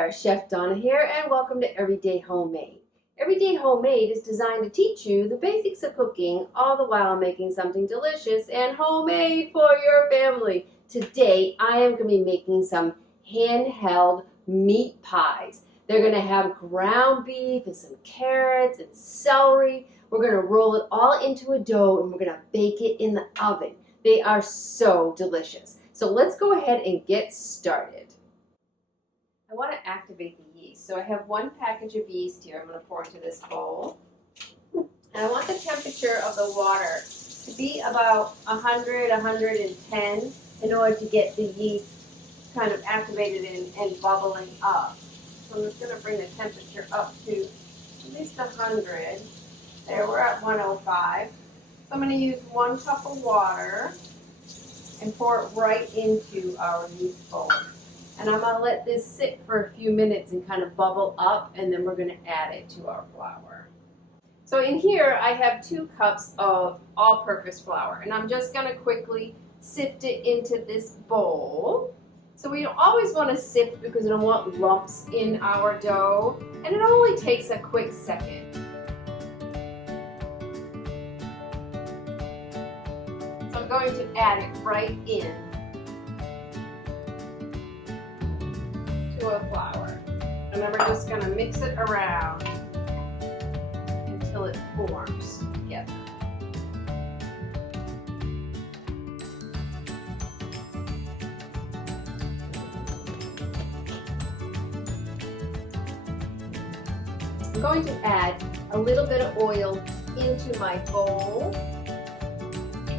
there, Chef Donna here, and welcome to Everyday Homemade. Everyday Homemade is designed to teach you the basics of cooking, all the while making something delicious and homemade for your family. Today, I am going to be making some handheld meat pies. They're going to have ground beef and some carrots and celery. We're going to roll it all into a dough and we're going to bake it in the oven. They are so delicious. So let's go ahead and get started. I want to activate the yeast. So I have one package of yeast here I'm going to pour into this bowl. And I want the temperature of the water to be about 100, 110 in order to get the yeast kind of activated and bubbling up. So I'm just going to bring the temperature up to at least 100. There, we're at 105. So I'm going to use 1 cup of water and pour it right into our yeast bowl. And I'm going to let this sit for a few minutes and kind of bubble up, and then we're going to add it to our flour. So in here I have 2 cups of all-purpose flour, and I'm just going to quickly sift it into this bowl. So we always want to sift because we don't want lumps in our dough, and it only takes a quick second. So I'm going to add it right in to a flour. And then we're just going to mix it around until it forms together. I'm going to add a little bit of oil into my bowl.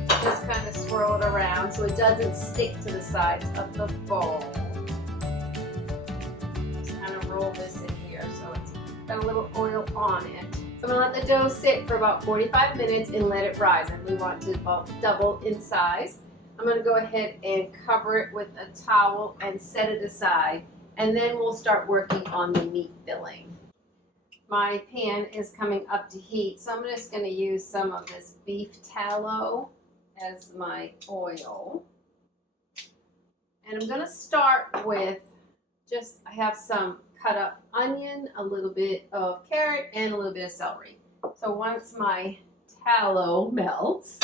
Just kind of swirl it around so it doesn't stick to the sides of the bowl. Roll this in here so it's got a little oil on it. So I'm going to let the dough sit for about 45 minutes and let it rise, and we want to double in size. I'm going to go ahead and cover it with a towel and set it aside, and then we'll start working on the meat filling. My pan is coming up to heat, so I'm just going to use some of this beef tallow as my oil. And I'm going to start with I have some cut up onion, a little bit of carrot, and a little bit of celery. So once my tallow melts,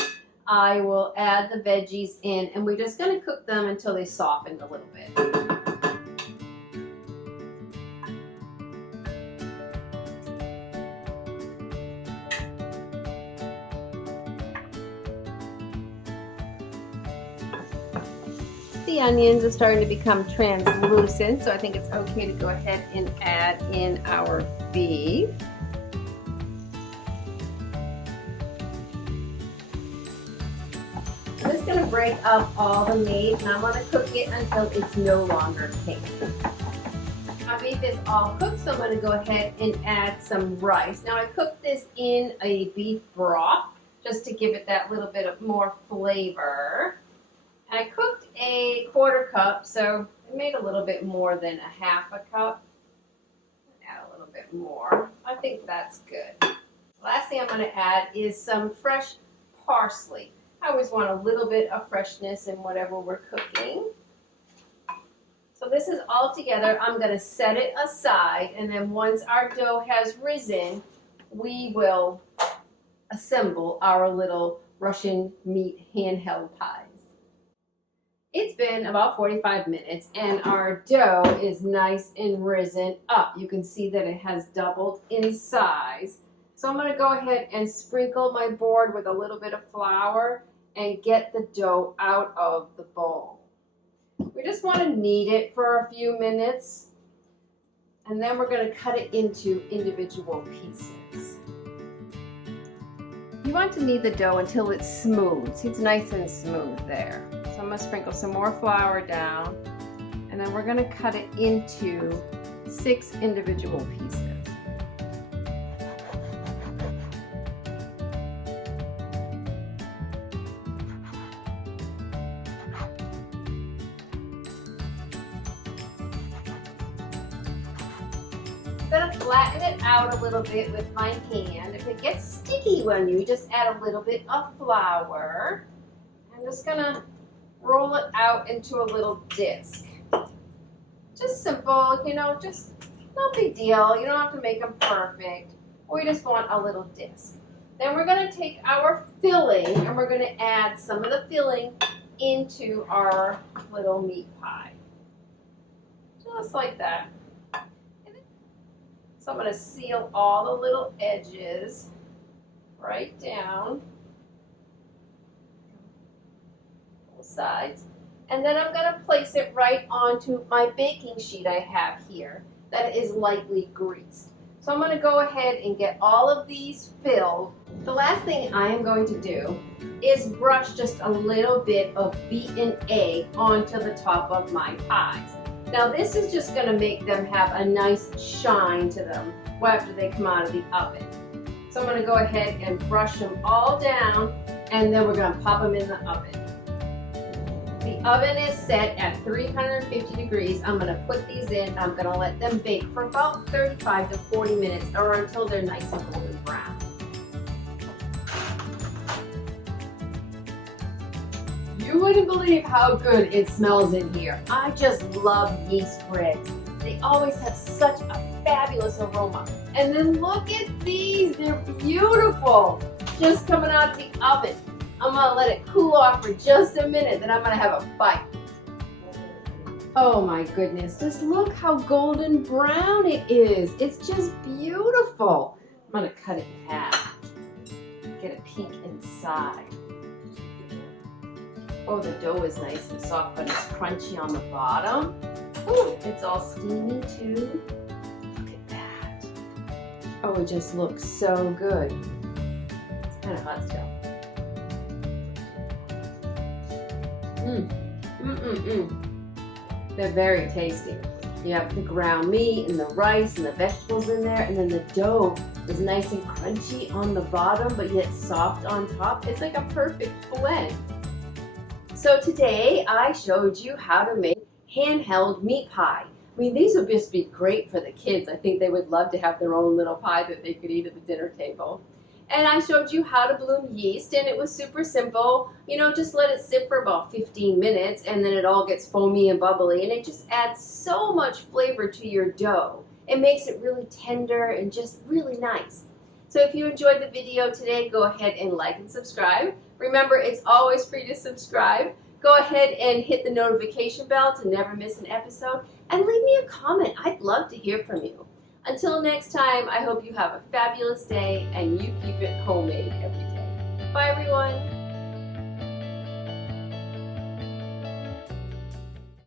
I will add the veggies in, and we're just going to cook them until they soften a little bit. The onions are starting to become translucent, so I think it's okay to go ahead and add in our beef. I'm just going to break up all the meat, and I want to cook it until it's no longer pink. My beef is all cooked, so I'm going to go ahead and add some rice. Now I cooked this in a beef broth just to give it that little bit of more flavor. And I cooked a 1/4 cup, so it made a little bit more than a 1/2 cup. Add a little bit more. I think that's good. Last thing I'm going to add is some fresh parsley. I always want a little bit of freshness in whatever we're cooking. So this is all together. I'm going to set it aside, and then once our dough has risen, we will assemble our little Russian meat handheld pies. It's been about 45 minutes and our dough is nice and risen up. You can see that it has doubled in size. So I'm going to go ahead and sprinkle my board with a little bit of flour and get the dough out of the bowl. We just want to knead it for a few minutes, and then we're going to cut it into individual pieces. You want to knead the dough until it's smooth. See, it's nice and smooth there. So I'm going to sprinkle some more flour down, and then we're going to cut it into 6 individual pieces. I'm going to flatten it out a little bit with my hand. If it gets sticky on you, just add a little bit of flour. I'm just going to roll it out into a little disc. Just simple, you know, just no big deal. You don't have to make them perfect. We just want a little disc. Then we're going to take our filling and we're going to add some of the filling into our little meat pie. Just like that. So I'm going to seal all the little edges right down. Both sides. And then I'm going to place it right onto my baking sheet I have here that is lightly greased. So I'm going to go ahead and get all of these filled. The last thing I am going to do is brush just a little bit of beaten egg onto the top of my pies. Now this is just going to make them have a nice shine to them after they come out of the oven. So I'm going to go ahead and brush them all down and then we're going to pop them in the oven. The oven is set at 350 degrees. I'm going to put these in. I'm going to let them bake for about 35 to 40 minutes or until they're nice and golden brown. You wouldn't believe how good it smells in here. I just love yeast breads. They always have such a fabulous aroma. And then look at these. They're beautiful. Just coming out of the oven. I'm going to let it cool off for just a minute, then I'm going to have a bite. Oh my goodness, just look how golden brown it is. It's just beautiful. I'm going to cut it in half. Get a peek inside. Oh, the dough is nice and soft, but it's crunchy on the bottom. Ooh, it's all steamy too. Look at that. Oh, it just looks so good. It's kind of hot still. They're very tasty. You have the ground meat and the rice and the vegetables in there, and then the dough is nice and crunchy on the bottom, but yet soft on top. It's like a perfect blend. So today I showed you how to make handheld meat pie. I mean, these would just be great for the kids. I think they would love to have their own little pie that they could eat at the dinner table. And I showed you how to bloom yeast, and it was super simple. You know, just let it sit for about 15 minutes, and then it all gets foamy and bubbly, and it just adds so much flavor to your dough. It makes it really tender and just really nice. So if you enjoyed the video today, go ahead and like and subscribe. Remember, it's always free to subscribe. Go ahead and hit the notification bell to never miss an episode, and leave me a comment. I'd love to hear from you. Until next time, I hope you have a fabulous day and you keep it homemade every day. Bye, everyone.